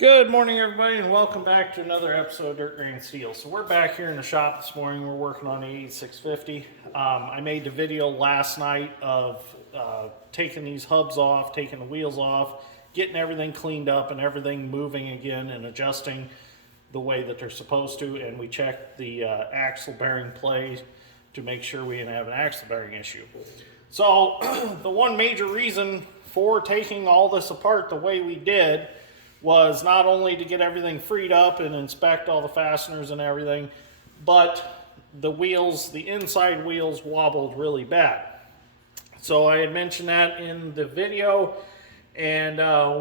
Good morning, everybody, and welcome back to another episode of Dirt Grain Steel. So we're back here in the shop this morning. We're working on the 8650. I made the video last night of taking these hubs off, taking the wheels off, getting everything cleaned up and everything moving again and adjusting the way that they're supposed to. And we checked the axle bearing play to make sure we didn't have an axle bearing issue. So the one major reason for taking all this apart the way we did was not only to get everything freed up and inspect all the fasteners and everything, but the wheels, the inside wheels wobbled really bad. So I had mentioned that in the video, and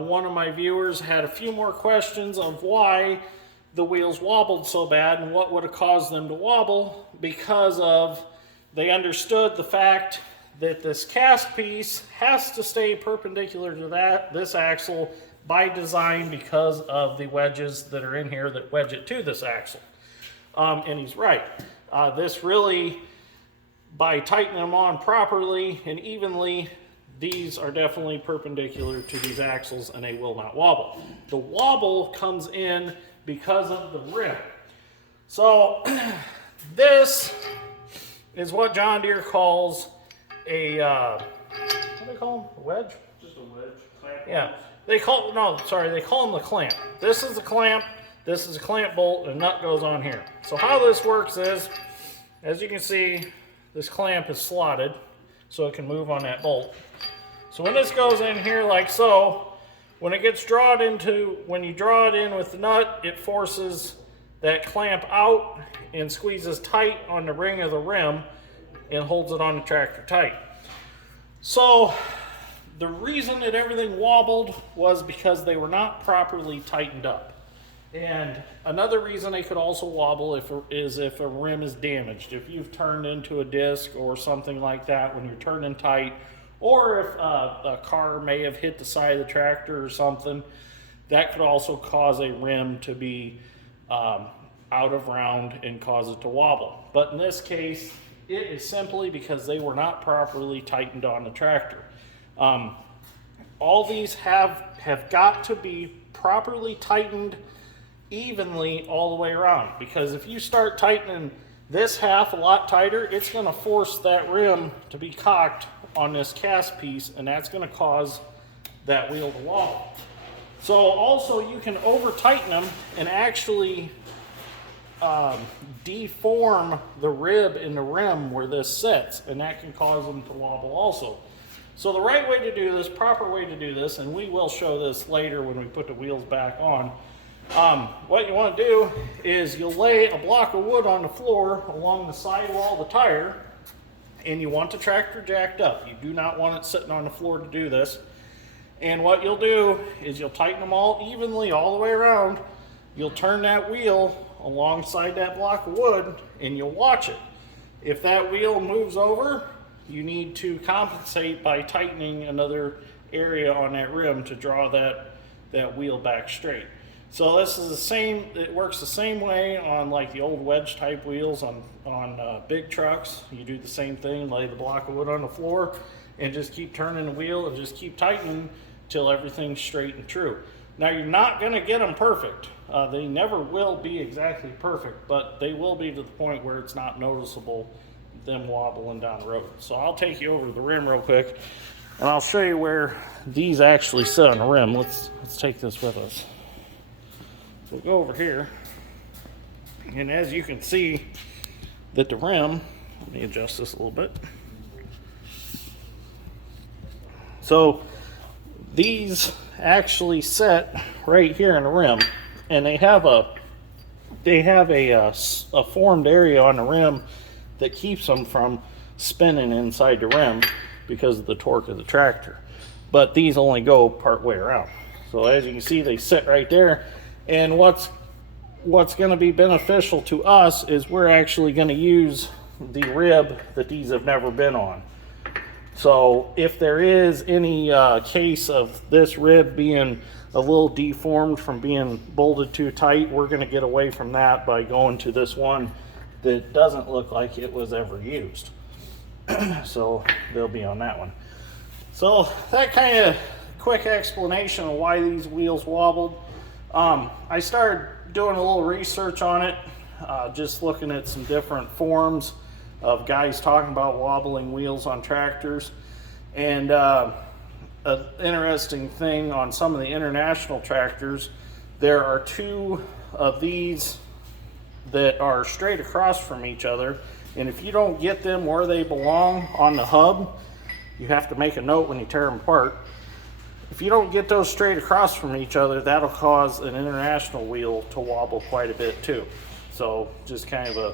one of my viewers had a few more questions of why the wheels wobbled so bad and what would have caused them to wobble, because of they understood the fact that this cast piece has to stay perpendicular to this axle by design because of the wedges that are in here that wedge it to this axle. And he's right. This really, by tightening them on properly and evenly, these are definitely perpendicular to these axles and they will not wobble. The wobble comes in because of the rim. So this is what John Deere calls a, what do they call them? A wedge? Just a wedge. Clamp Yeah. They call them the clamp. This is the clamp, this is a clamp bolt, and a nut goes on here. So how this works is, as you can see, this clamp is slotted so it can move on that bolt. So when this goes in here like so, when it gets drawn into, when you draw it in with the nut, it forces that clamp out and squeezes tight on the ring of the rim and holds it on the tractor tight. So the reason that everything wobbled was because they were not properly tightened up. And another reason they could also wobble is if a rim is damaged. If you've turned into a disc or something like that when you're turning tight, or if a car may have hit the side of the tractor or something, that could also cause a rim to be out of round and cause it to wobble. But in this case, it is simply because they were not properly tightened on the tractor. All these have got to be properly tightened evenly all the way around, because if you start tightening this half a lot tighter, it's going to force that rim to be cocked on this cast piece, and that's going to cause that wheel to wobble. So also you can over tighten them and actually deform the rib in the rim where this sits, and that can cause them to wobble also. So the right way to do this, proper way to do this, and we will show this later when we put the wheels back on, what you want to do is you'll lay a block of wood on the floor along the sidewall of the tire, and you want the tractor jacked up. You do not want it sitting on the floor to do this. And what you'll do is you'll tighten them all evenly all the way around. You'll turn that wheel alongside that block of wood and you'll watch it. If that wheel moves over, you need to compensate by tightening another area on that rim to draw that wheel back straight. So this is the same, it works the same way on like the old wedge type wheels on big trucks. You do the same thing, lay the block of wood on the floor and just keep turning the wheel and just keep tightening till everything's straight and true. Now you're not going to get them perfect. They never will be exactly perfect, but they will be to the point where it's not noticeable them wobbling down the road. So I'll take you over to the rim real quick and I'll show you where these actually sit on the rim. Let's take this with us. So we'll go over here, and as you can see that the rim, let me adjust this a little bit. So these actually sit right here in the rim, and they have a formed area on the rim that keeps them from spinning inside the rim because of the torque of the tractor. But these only go part way around. So as you can see, they sit right there. And what's going to be beneficial to us is we're actually going to use the rib that these have never been on. So if there is any case of this rib being a little deformed from being bolted too tight, we're going to get away from that by going to this one that doesn't look like it was ever used. So they'll be on that one. So that kind of quick explanation of why these wheels wobbled. I started doing a little research on it, just looking at some different forums of guys talking about wobbling wheels on tractors. And an interesting thing on some of the international tractors, there are two of these that are straight across from each other, and if you don't get them where they belong on the hub, you have to make a note when you tear them apart. If you don't get those straight across from each other, that'll cause an international wheel to wobble quite a bit too. So just kind of a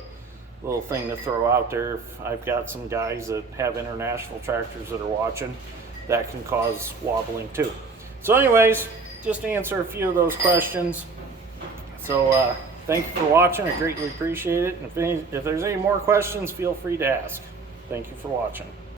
little thing to throw out there. If I've got some guys that have international tractors that are watching, that can cause wobbling too. So anyways, just to answer a few of those questions. So thank you for watching. I greatly appreciate it. And if there's any more questions, feel free to ask. Thank you for watching.